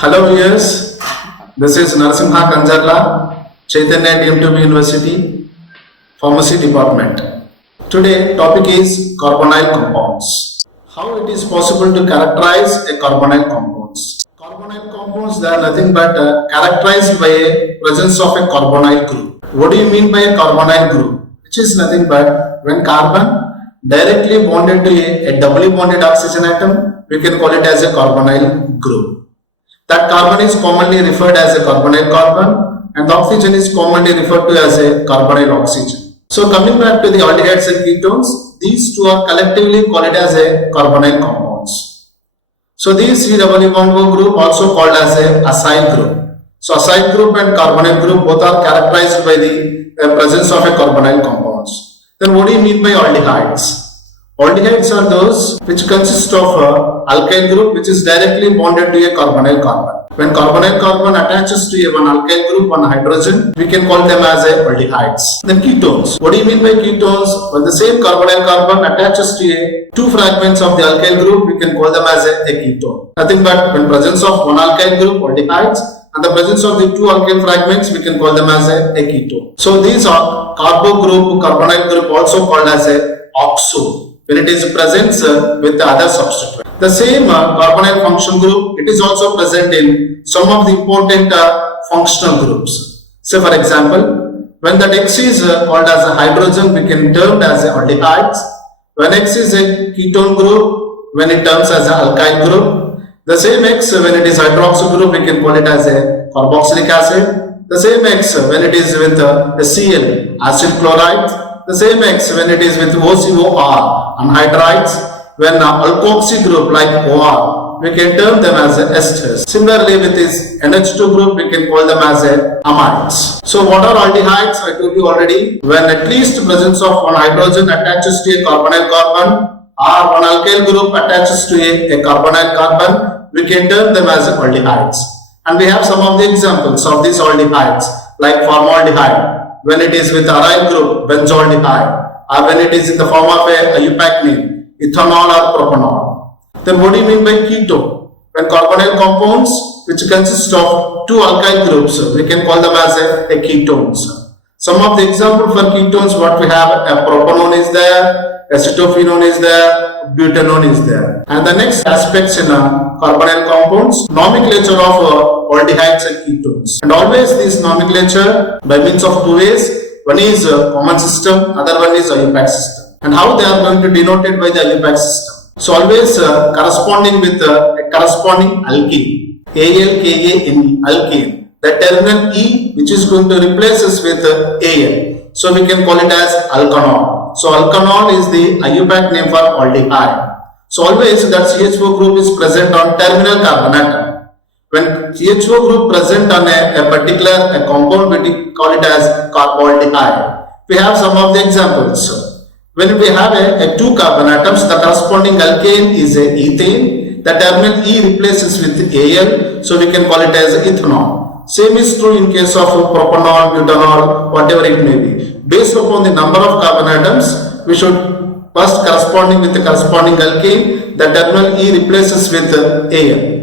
Hello viewers, this is Narasimha Chaitanya DMTB University, Pharmacy Department. Today topic is carbonyl compounds. How it is possible to characterize a carbonyl compounds? Carbonyl compounds, they are nothing but characterized by a presence of a carbonyl group. What do you mean by a carbonyl group? Which is nothing but when carbon directly bonded to a doubly bonded oxygen atom, we can call it as a carbonyl group. That carbon is commonly referred as a carbonyl carbon and the oxygen is commonly referred to as a carbonyl oxygen. So coming back to the aldehydes and ketones, these two are collectively called as a carbonyl compounds. So these C-double bond O group also called as a acyl group. So acyl group and carbonyl group both are characterized by the presence of a carbonyl compounds. Then what do you mean by aldehydes? Aldehydes are those which consist of alkyl group which is directly bonded to a carbonyl carbon. When carbonyl carbon attaches to one alkyl group, one hydrogen, we can call them as aldehydes. Then ketones. What do you mean by ketones? When the same carbonyl carbon attaches to two fragments of the alkyl group, we can call them as a ketone. Nothing but when presence of one alkyl group, aldehydes, and the presence of the two alkyl fragments, we can call them as a ketone. So these are carbo group, carbonyl group also called as a oxo when it is present with the other substituent. The same carbonyl function group, it is also present in some of the important functional groups. So for example, when that X is called as a hydrogen, we can term as aldehydes. When X is a ketone group, when it terms as an alkyl group. The same X when it is hydroxy group, we can call it as a carboxylic acid. The same X when it is with a Cl, acid chloride. The same X when it is with OCOR, anhydrides. When alkoxy group like OR, we can term them as esters. Similarly with this NH2 group, we can call them as amides. So what are aldehydes? I told you already. When at least presence of one hydrogen attaches to a carbonyl carbon or one alkyl group attaches to a carbonyl carbon, we can term them as aldehydes. And we have some of the examples of these aldehydes like formaldehyde. When it is with aryl group, benzaldehyde, or when it is in the form of a eupacnine, ethanol or propanol. Then what do you mean by ketone? When carbonyl compounds which consist of two alkyl groups, we can call them as a ketones. Some of the examples for ketones, what we have, a propanone is there, acetophenone is there, butanone is there. And the next aspects in carbonyl compounds, nomenclature of aldehydes and ketones. And always this nomenclature by means of two ways. One is common system, other one is IUPAC system. And how they are going to denoted by the IUPAC system. So always corresponding with a corresponding alkene, ALKANE, alkene. The terminal E which is going to replace us with AL. So we can call it as alkanol. So alkanol is the IUPAC name for aldehyde. So always that CHO group is present on terminal carbon atom. When CHO group present on a particular compound, we call it as carbaldehyde. We have some of the examples. When we have a two carbon atoms, the corresponding alkane is a ethane. The terminal E replaces with Al, so we can call it as ethanol. Same is true in case of propanol, butanol, whatever it may be. Based upon the number of carbon atoms, we should first corresponding with the corresponding alkane, the terminal E replaces with Al.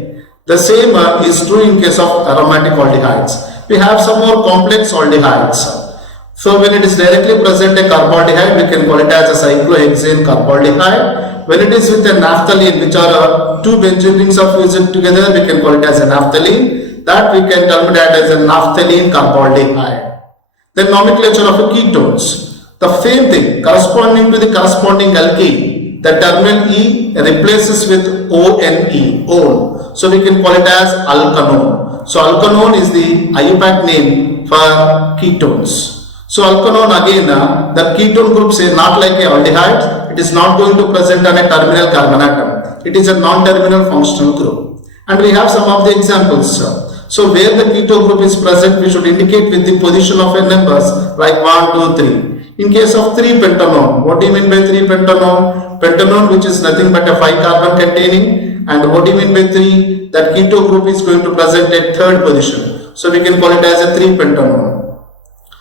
The same is true in case of aromatic aldehydes. We have some more complex aldehydes. So when it is directly present a carbaldehyde, we can call it as a cyclohexane carbaldehyde. When it is with a naphthalene, which are two benzene rings are fused together, we can call it as a naphthalene. That we can term that as a naphthalene carbaldehyde. Then nomenclature of ketones. The same thing, corresponding to the corresponding alkene, the terminal E replaces with ONE, ON. So we can call it as alkanone. So alkanone is the IUPAC name for ketones. So alkanone again, the ketone group say not like a aldehyde. It is not going to present on a terminal carbon atom. It is a non-terminal functional group. And we have some of the examples. So where the keto group is present, we should indicate with the position of a numbers like 1, 2, 3. In case of 3-pentanone, what do you mean by 3-pentanone? Pentanone, which is nothing but a 5 carbon containing. And what do you mean by 3? That keto group is going to present a third position. So we can call it as a 3-pentanone.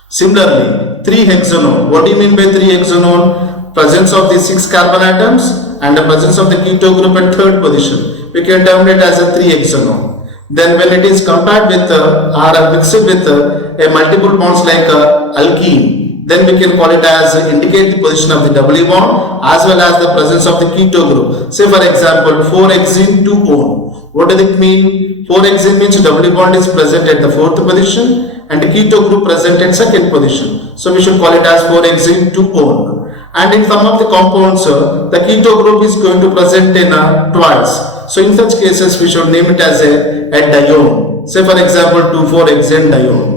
Similarly, 3-hexanone. What do you mean by 3-hexanone? Presence of the 6 carbon atoms and the presence of the keto group at third position. We can term it as a 3-hexanone. Then when it is compared with or mixed with a multiple bonds like alkene, then we can call it as indicate the position of the doubly bond as well as the presence of the keto group. Say for example 4-hexene 2-one. What does it mean? 4-hexene means doubly bond is present at the fourth position and the keto group present at second position. So we should call it as 4-hexene 2-one. And in some of the compounds, the keto group is going to present in twice. So in such cases, we should name it as a dione. Say for example, 2,4-hexane dione.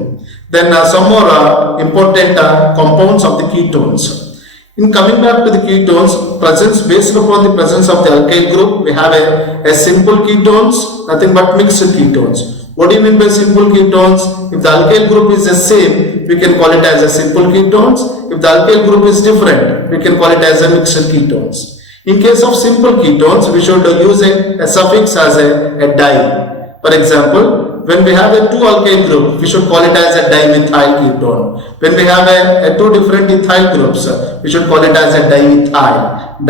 Then some more important compounds of the ketones. In coming back to the ketones, presence based upon the presence of the alkyl group, we have a simple ketones, nothing but mixed ketones. What do you mean by simple ketones? If the alkyl group is the same, we can call it as a simple ketones. If the alkyl group is different, we can call it as a mixed ketones. In case of simple ketones, we should use a suffix as a di. For example, when we have a two alkyl group, we should call it as a dimethyl ketone. When we have a two different ethyl groups, we should call it as a diethyl,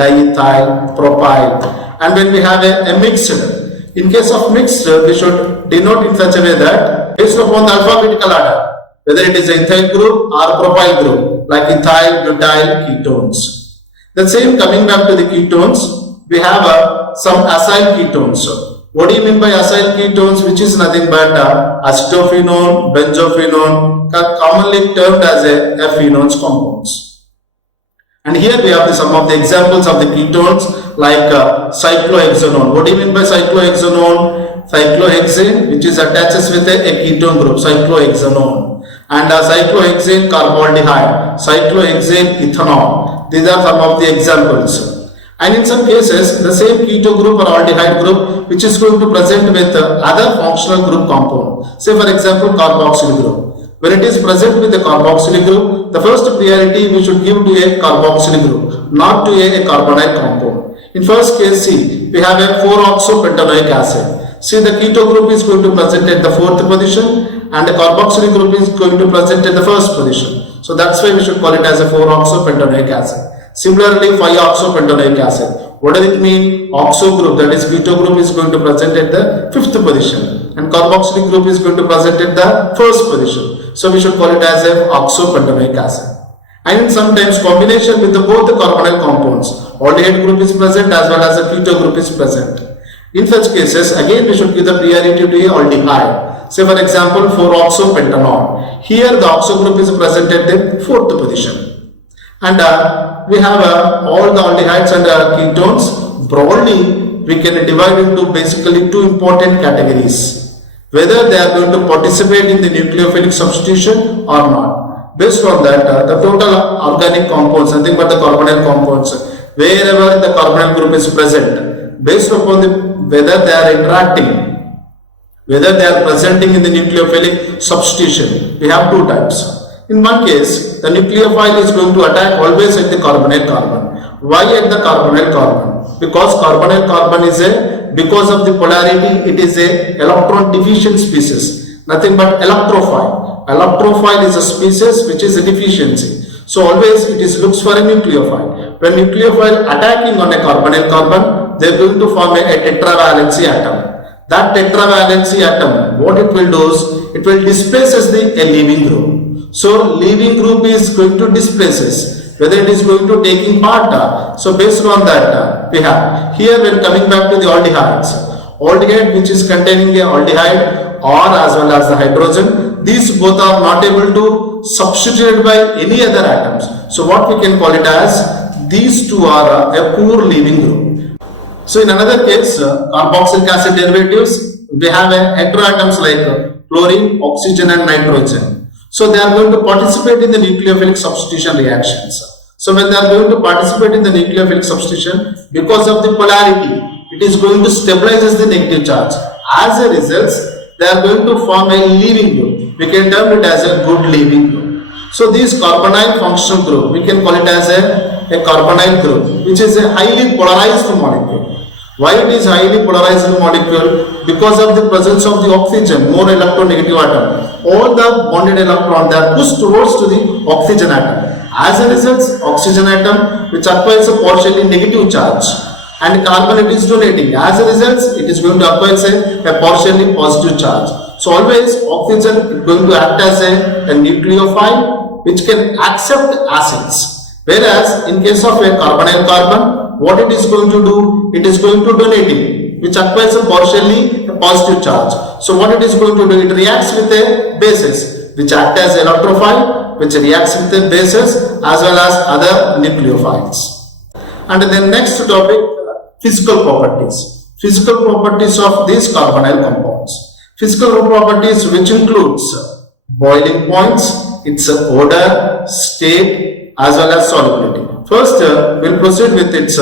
propyl. And when we have a mixed, in case of mixed, we should denote in such a way that based upon the alphabetical order, whether it is a ethyl group or propyl group, like ethyl, butyl ketones. The same coming back to the ketones, we have some acyl ketones. What do you mean by acyl ketones? Which is nothing but acetophenone, benzophenone, commonly termed as a phenones compounds. And here we have some of the examples of the ketones like cyclohexanone. What do you mean by cyclohexanone? Cyclohexane, which is attaches with a ketone group, cyclohexanone. And cyclohexane carboldehyde, cyclohexane ethanol. These are some of the examples. And in some cases, the same keto group or aldehyde group which is going to present with other functional group compound. Say for example, carboxyl group. When it is present with the carboxyl group, the first priority we should give to a carboxyl group, not to a carbonyl compound. In first case, see, we have a 4-oxopentanoic acid. See, the keto group is going to present at the fourth position and the carboxyl group is going to present at the first position. So that's why we should call it as a 4-oxopentanoic acid. Similarly, 5-oxopentanoic acid. What does it mean? Oxo group, that is keto group, is going to present at the fifth position and carboxylic group is going to present at the first position. So we should call it as a oxopentanoic acid. And sometimes combination with both the carbonyl compounds, aldehyde group is present as well as the keto group is present. In such cases, again we should give the priority to a aldehyde. Say for example, 4-oxopentanol. Here the oxo group is present at the fourth position. And we have all the aldehydes and ketones. Broadly, we can divide into basically two important categories. Whether they are going to participate in the nucleophilic substitution or not. Based on that, the total organic compounds, nothing but the carbonyl compounds, wherever the carbonyl group is present, based upon whether they are interacting, whether they are presenting in the nucleophilic substitution, we have two types. In one case, the nucleophile is going to attack always at the carbonyl carbon. Why at the carbonyl carbon? Because carbonyl carbon is because of the polarity, it is a electron deficient species, nothing but electrophile. Electrophile is a species which is a deficiency. So always it is looks for a nucleophile. When nucleophile attacking on a carbonyl carbon, they are going to form a tetravalency atom. That tetravalency atom, what it will do is, it will displaces the leaving group. So leaving group is going to displaces, whether it is going to taking part. So based on that, we have here when coming back to the aldehydes, aldehyde which is containing a aldehyde or as well as the hydrogen, these both are not able to substituted by any other atoms. So what we can call it as, these two are a poor leaving group. So in another case, carboxylic acid derivatives, we have heteroatoms like chlorine, oxygen and nitrogen. So they are going to participate in the nucleophilic substitution reactions. So when they are going to participate in the nucleophilic substitution, because of the polarity, it is going to stabilize the negative charge. As a result, they are going to form a leaving group. We can term it as a good leaving group. So this carbonyl functional group, we can call it as a carbonyl group, which is a highly polarized molecule. Why it is highly polarized molecule? Because of the presence of the oxygen, more electronegative atom. All the bonded electron, they are pushed towards to the oxygen atom. As a result, oxygen atom which acquires a partially negative charge. and carbon it is donating. As a result, it is going to acquire a partially positive charge. So always oxygen is going to act as a nucleophile which can accept acids. Whereas in case of a carbonyl carbon, what it is going to do? It is going to donating, which acquires a partially positive charge. So what it is going to do? It reacts with a bases which act as electrophile, which reacts with the bases as well as other nucleophiles. And then next topic, physical properties. Physical properties of these carbonyl compounds. Physical properties which includes boiling points, its odor, state as well as solubility. First, we'll proceed with its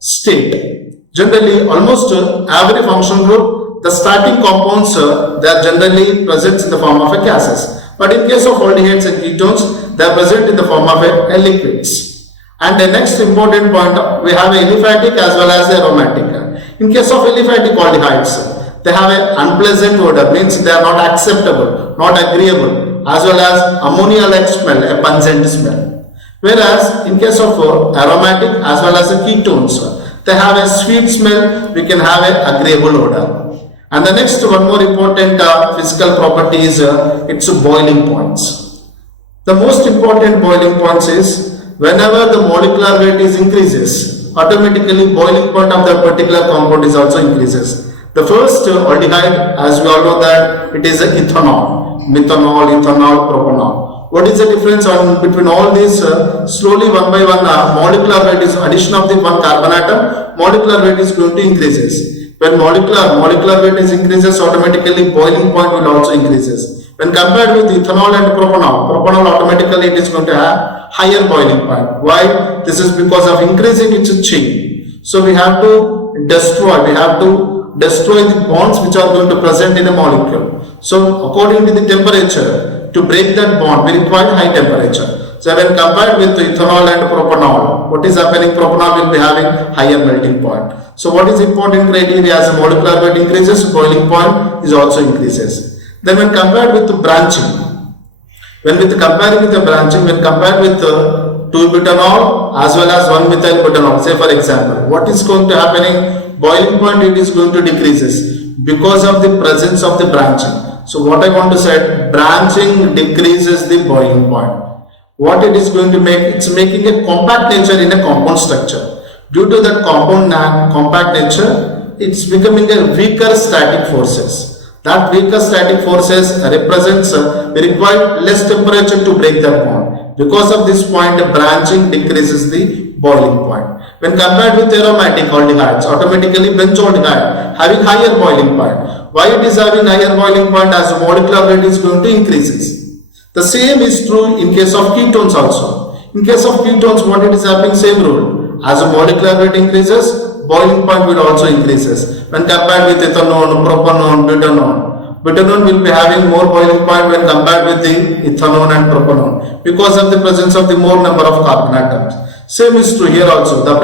state. Generally, almost every functional group, the starting compounds, they are generally present in the form of a gases. But in case of aldehydes and ketones, they are present in the form of a liquids. And the next important point, we have a aliphatic as well as aromatic. In case of aliphatic aldehydes, they have an unpleasant odor, means they are not acceptable, not agreeable, as well as ammonia-like smell, a pungent smell. Whereas in case of aromatic as well as the ketones, they have a sweet smell, we can have an agreeable odor. And the next one more important physical property is its boiling points. The most important boiling points is whenever the molecular weight is increases, automatically boiling point of the particular compound is also increases. The first aldehyde, as we all know that it is ethanol, methanol, ethanol, propanol. What is the difference between all these? Slowly one by one molecular weight is addition of the one carbon atom, molecular weight is going to increases. When molecular weight is increases, automatically boiling point will also increases. When compared with ethanol and propanol automatically it is going to have higher boiling point. Why? This is because of increasing its chain. So we have to destroy the bonds which are going to present in a molecule. So according to the temperature, to break that bond, we require high temperature. So when compared with ethanol and propanol, what is happening? Propanol will be having higher melting point. So what is important criteria? As the molecular weight increases, boiling point is also increases. Then when compared with branching, when compared with 2-butanol as well as 1-methyl-butanol, say for example, what is going to happening? Boiling point it is going to decreases because of the presence of the branching. So what I want to say, branching decreases the boiling point. What it is going to make? It's making a compact nature in a compound structure. Due to that compact nature, it's becoming a weaker static forces. That weaker static forces represents we require less temperature to break that bond. Because of this point, branching decreases the boiling point. When compared with aromatic aldehydes, automatically benzaldehyde having higher boiling point. Why it is having higher boiling point? As the molecular weight is going to increases. The same is true in case of ketones also. In case of ketones, what it is happening? Same rule. As the molecular weight increases, boiling point will also increases. When compared with ethanol, propanol, butanol, butanol will be having more boiling point when compared with the ethanol and propanol because of the presence of the more number of carbon atoms. Same is true here also. The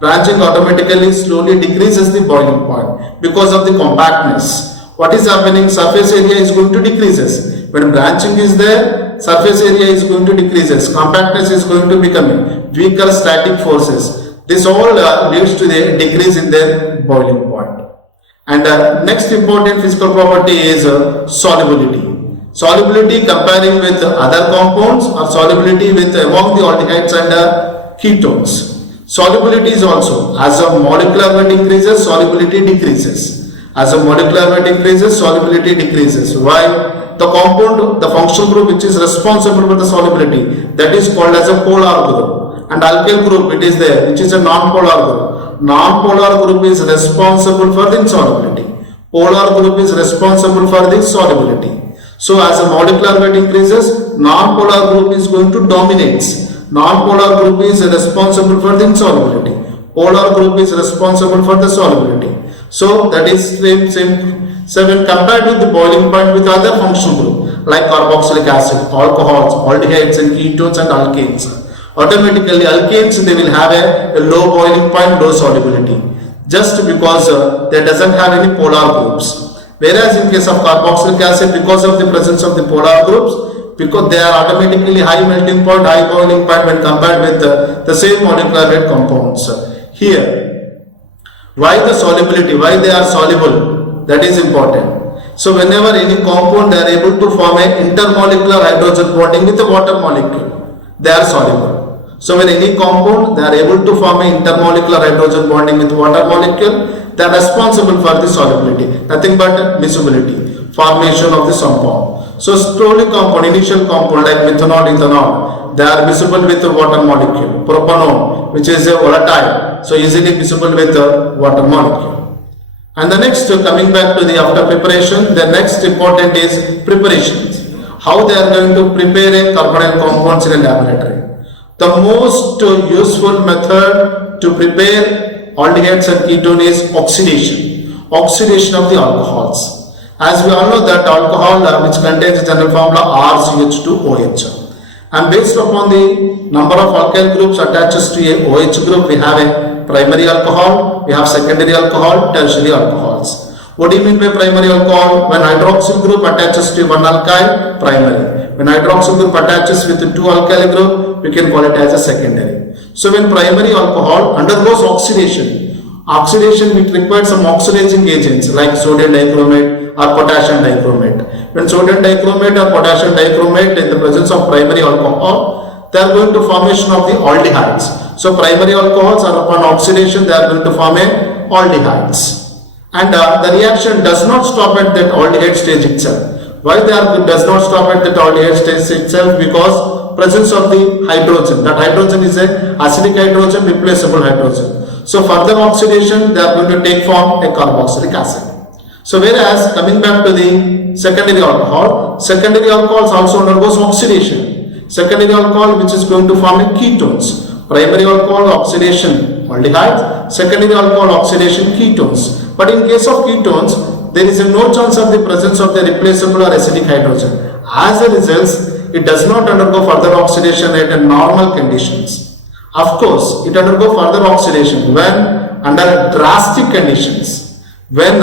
branching automatically slowly decreases the boiling point because of the compactness. What is happening? Surface area is going to decreases. When branching is there, surface area is going to decreases. Compactness is going to become weaker static forces. This all leads to the decrease in their boiling point. And next important physical property is solubility. Solubility comparing with other compounds or solubility with among the aldehydes and ketones. Solubility is also, as a molecular weight increases, solubility decreases. As a molecular weight increases, solubility decreases. Why? The compound, the functional group which is responsible for the solubility, that is called as a polar group. And alkyl group, it is there, which is a non-polar group. Non-polar group is responsible for the insolubility. Polar group is responsible for the solubility. So as a molecular weight increases, non-polar group is going to dominate. Non-polar group is responsible for the insolubility. Polar group is responsible for the solubility. So that is same. So when compared with the boiling point with other functional group like carboxylic acid, alcohols, aldehydes and ketones and alkanes, automatically alkanes they will have a low boiling point, low solubility, just because they doesn't have any polar groups. Whereas in case of carboxylic acid, because of the presence of the polar groups, because they are automatically high melting point, high boiling point when compared with the same molecular weight compounds. Here Why the solubility? Why they are soluble? That is important. So whenever any compound they are able to form a intermolecular hydrogen bonding with a water molecule, they are soluble. So when any compound they are able to form a intermolecular hydrogen bonding with water molecule, they are responsible for the solubility. Nothing but miscibility, formation of the compound. So slowly compound, initial compound like methanol, ethanol, they are miscible with the water molecule. Propanol, which is a volatile, so easily miscible with the water molecule. And the next, coming back to the after preparation, the next important is preparations. How they are going to prepare a carbonyl compounds in a laboratory. The most useful method to prepare aldehydes and ketone is oxidation. Oxidation of the alcohols. As we all know that alcohol which contains the general formula RCH2OH. And based upon the number of alkyl groups attaches to a OH group, we have a primary alcohol, we have secondary alcohol, tertiary alcohols. What do you mean by primary alcohol? When hydroxyl group attaches to one alkyl, primary. When hydroxyl group attaches with two alkyl group, we can call it as a secondary. So when primary alcohol undergoes oxidation, it requires some oxidizing agents like sodium dichromate or potassium dichromate. When sodium dichromate or potassium dichromate in the presence of primary alcohol, they are going to formation of the aldehydes. So primary alcohols are upon oxidation, they are going to form a aldehydes. And the reaction does not stop at that aldehyde stage itself. Why does not stop at that aldehyde stage itself? Because presence of the hydrogen. That hydrogen is a acidic hydrogen, replaceable hydrogen. So further oxidation, they are going to take form a carboxylic acid. So whereas coming back to the secondary alcohols also undergoes oxidation. Secondary alcohol which is going to form a ketones. Primary alcohol oxidation aldehydes, secondary alcohol oxidation ketones. But in case of ketones, there is no chance of the presence of the replaceable or acidic hydrogen. As a result, it does not undergo further oxidation at normal conditions. Of course, it undergoes further oxidation when under drastic conditions. When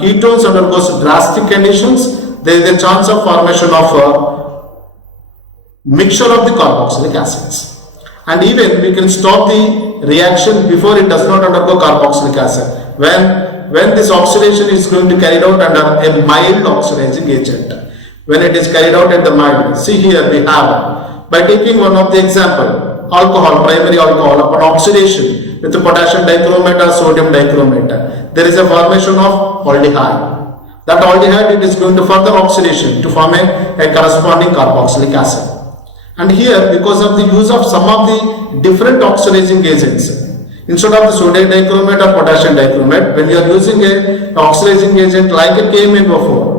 ketones undergoes drastic conditions, there is a chance of formation of a mixture of the carboxylic acids. And even we can stop the reaction before it does not undergo carboxylic acid. When this oxidation is going to carried out under a mild oxidizing agent. When it is carried out at the mild. See here we have, by taking one of the example, alcohol, primary alcohol upon oxidation with the potassium dichromate or sodium dichromate, there is a formation of aldehyde. That aldehyde, it is going to further oxidation to form a corresponding carboxylic acid. And here, because of the use of some of the different oxidizing agents, instead of the sodium dichromate or potassium dichromate, when we are using an oxidizing agent like a KMnO4,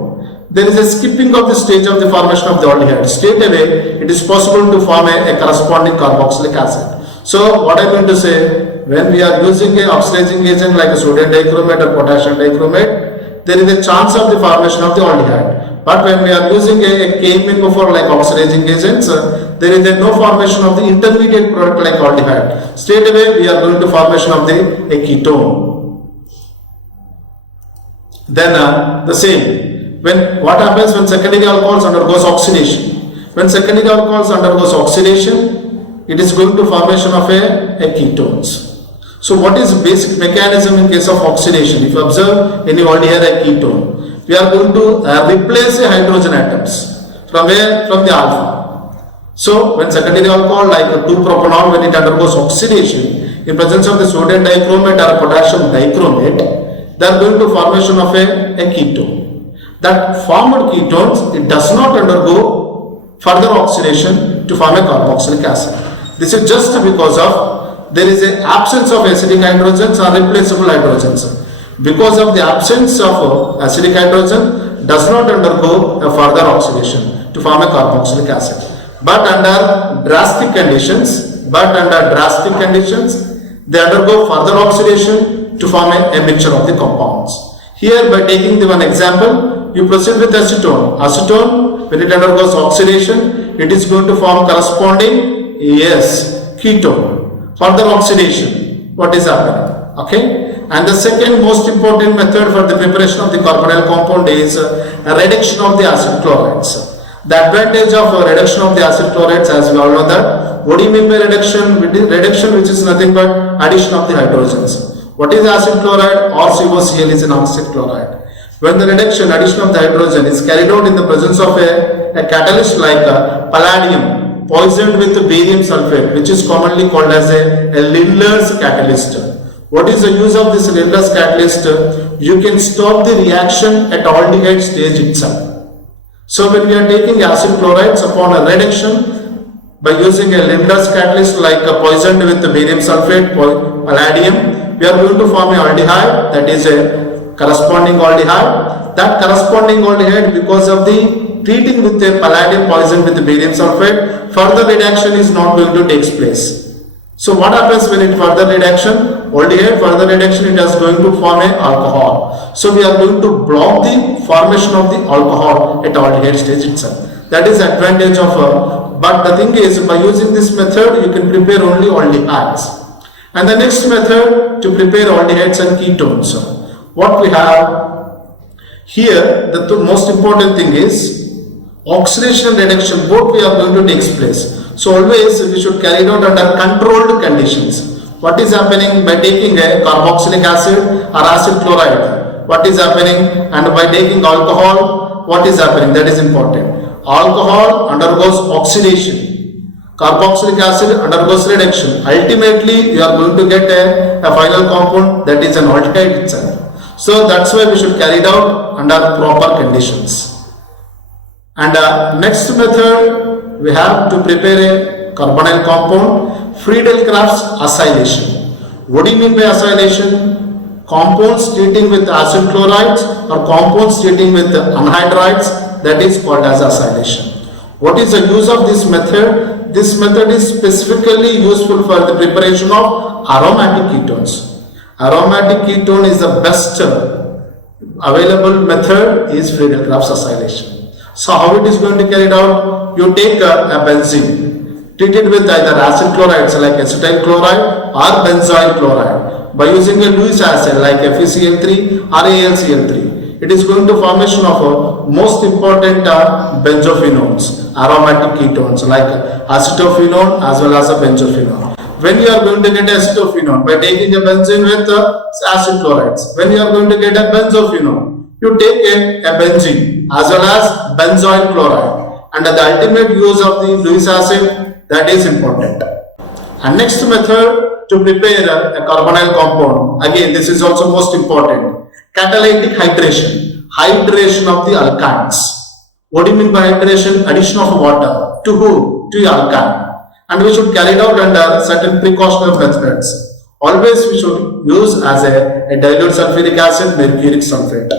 there is a skipping of the stage of the formation of the aldehyde. Straight away, it is possible to form a corresponding carboxylic acid. So, what I am going to say, when we are using an oxidizing agent like a sodium dichromate or potassium dichromate, there is a chance of the formation of the aldehyde. But when we are using a KMnO4 like oxidizing agents, there is no formation of the intermediate product like aldehyde. Straight away we are going to formation of a ketone. Then the same, what happens when secondary alcohols undergoes oxidation? When secondary alcohols undergoes oxidation, it is going to formation of a ketones. So what is basic mechanism in case of oxidation? If you observe any aldehyde like ketone, we are going to replace the hydrogen atoms. From where? From the alpha. So when secondary alcohol like 2-propanol, when it undergoes oxidation in presence of the sodium dichromate or potassium dichromate, they are going to formation of a ketone. That formed ketones, it does not undergo further oxidation to form a carboxylic acid. This is just because of there is an absence of acidic hydrogens or replaceable hydrogens. Because of the absence of acidic hydrogen, does not undergo a further oxidation to form a carboxylic acid. But under drastic conditions, they undergo further oxidation to form a mixture of the compounds. Here, by taking the one example, you proceed with acetone. Acetone, when it undergoes oxidation, it is going to form corresponding ketone. Further oxidation, what is happening? Okay. And the second most important method for the preparation of the carbonyl compound is reduction of the acid chlorides. The advantage of reduction of the acid chlorides, as we all know that, what do you mean by reduction? Reduction which is nothing but addition of the hydrogens. What is acid chloride? Or COCl is an oxide chloride. When the reduction, addition of the hydrogen is carried out in the presence of a catalyst like palladium poisoned with barium sulfate, which is commonly called as a Lindlar's catalyst. What is the use of this Lindlar's catalyst? You can stop the reaction at aldehyde stage itself. So when we are taking acid chlorides upon a reduction by using a Lindlar's catalyst like poisoned with barium sulfate, palladium, we are going to form a aldehyde, that is a corresponding aldehyde. That corresponding aldehyde, because of the treating with a palladium poison with the barium sulfate, further reduction is not going to take place. So what happens when it further reduction? Aldehyde further reduction, it is going to form an alcohol. So we are going to block the formation of the alcohol at aldehyde stage itself. That is advantage of but the thing is, by using this method you can prepare only aldehydes. And the next method to prepare aldehydes and ketones. What we have here, the most important thing is oxidation and reduction, both we are going to take place. So always we should carry it out under controlled conditions. What is happening by taking a carboxylic acid or acid chloride? What is happening? And by taking alcohol, what is happening? That is important. Alcohol undergoes oxidation. Carboxylic acid undergoes reduction. Ultimately, you are going to get a final compound, that is an aldehyde itself. So that's why we should carry it out under proper conditions. And next method, we have to prepare a carbonyl compound, Friedel-Crafts acylation. What do you mean by acylation? Compounds treating with acid chlorides or compounds treating with anhydrides, that is called as acylation. What is the use of this method? This method is specifically useful for the preparation of aromatic ketones. Aromatic ketone is the best available method is Friedel-Crafts acylation. So how it is going to carry it out? You take a benzene, treat it with either acid chlorides like acetyl chloride or benzoyl chloride by using a Lewis acid like FeCl3 or AlCl3. It is going to formation of most important benzophenones, aromatic ketones like acetophenone as well as a benzophenone. When you are going to get acetophenone by taking a benzene with acid chlorides, when you are going to get a benzophenone, you take a benzene as well as benzoyl chloride, and the ultimate use of the Lewis acid, that is important. And next method to prepare a carbonyl compound, again this is also most important, catalytic hydration, hydration of the alkynes. What do you mean by hydration? Addition of water to who? To the alkyne. And we should carry it out under certain precautionary methods. Always we should use as a dilute sulfuric acid, mercuric sulfate.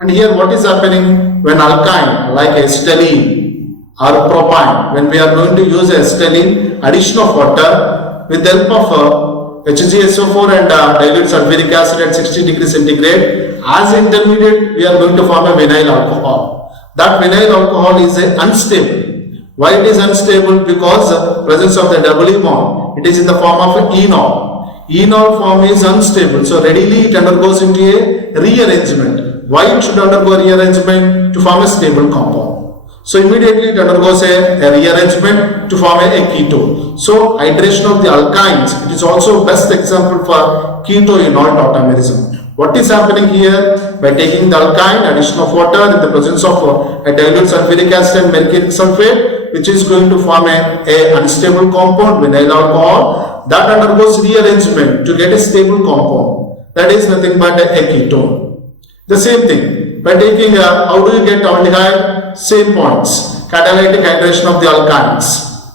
And here what is happening when alkyne like acetylene or propine, when we are going to use acetylene, addition of water with the help of HgSO4 and dilute sulfuric acid at 60 degrees centigrade, as intermediate we are going to form a vinyl alcohol. That vinyl alcohol is unstable. Why it is unstable? Because presence of the double bond, it is in the form of enol. Enol form is unstable, so readily it undergoes into a rearrangement. Why it should undergo rearrangement? To form a stable compound. So immediately it undergoes a rearrangement to form a ketone. So hydration of the alkynes, it is also best example for ketoenol tautomerism. What is happening here? By taking the alkyne, addition of water in the presence of a dilute sulfuric acid and mercuric sulfate, which is going to form a unstable compound, vinyl alcohol, that undergoes rearrangement to get a stable compound. That is nothing but a ketone. The same thing, by taking how do you get aldehyde? Same points, catalytic hydration of the alkynes,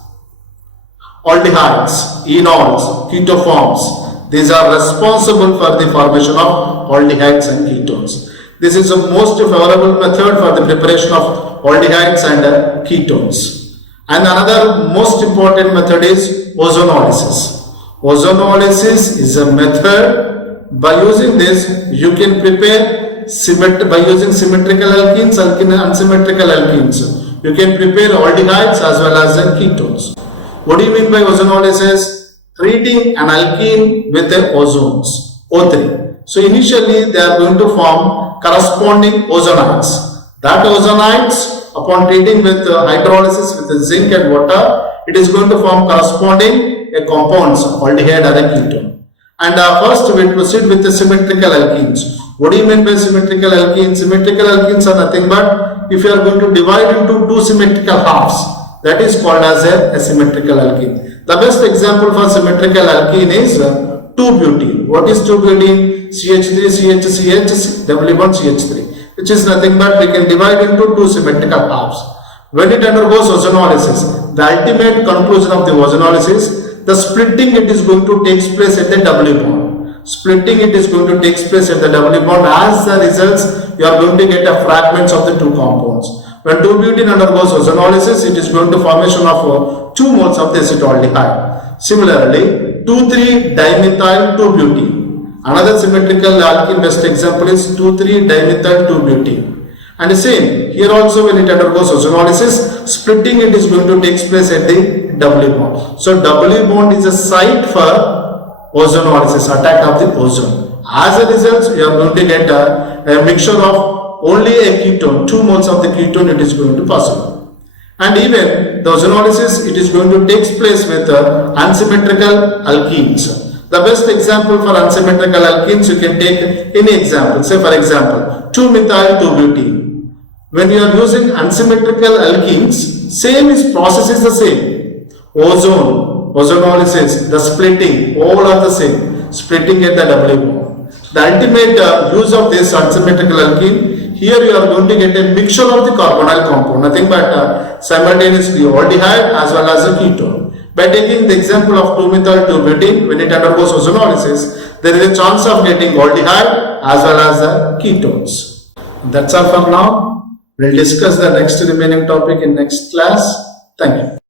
aldehydes, enols, ketoforms. These are responsible for the formation of aldehydes and ketones. This is the most favorable method for the preparation of aldehydes and ketones. And another most important method is ozonolysis. Ozonolysis is a method by using this you can prepare by using symmetrical alkenes, unsymmetrical alkenes. You can prepare aldehydes as well as ketones. What do you mean by ozonolysis? Treating an alkene with the ozones, O3. So initially they are going to form corresponding ozonides. That ozonides, upon treating with hydrolysis with zinc and water, it is going to form corresponding compounds, aldehyde or a ketone. And first we will proceed with the symmetrical alkenes. What do you mean by symmetrical alkenes? Symmetrical alkenes are nothing but if you are going to divide into two symmetrical halves, that is called as a symmetrical alkene. The best example for symmetrical alkene is 2-butene. What is 2-butene? CH3, CH, double bond CH3, which is nothing but we can divide into two symmetrical halves. When it undergoes ozonolysis, the ultimate conclusion of the ozonolysis, the splitting it is going to take place at the double bond. Splitting it is going to take place at the double bond. As the results, you are going to get a fragments of the two compounds. When 2-butene undergoes ozonolysis, it is going to formation of 2 moles of the acetaldehyde. Similarly, 2,3-dimethyl 2-butene. Another symmetrical alkene best example is 2,3-dimethyl 2-butene. And the same, here also when it undergoes ozonolysis, splitting it is going to take place at the double bond. So double bond is a site for ozonolysis, attack of the ozone. As a result, you are going to get a mixture of only a ketone, 2 moles of the ketone it is going to possible. And even the ozonolysis, it is going to take place with unsymmetrical alkenes. The best example for unsymmetrical alkenes, you can take any example. Say for example, 2-methyl 2-butene. When you are using unsymmetrical alkenes, same is process is the same. Ozonolysis, the splitting, all are the same. Splitting at the double bond. The ultimate use of this unsymmetrical alkene, here you are going to get a mixture of the carbonyl compound, nothing but simultaneously aldehyde as well as a ketone. By taking the example of 2-methyl 2-butene, when it undergoes ozonolysis, there is a chance of getting aldehyde as well as ketones. That's all for now. We'll discuss the next remaining topic in next class. Thank you.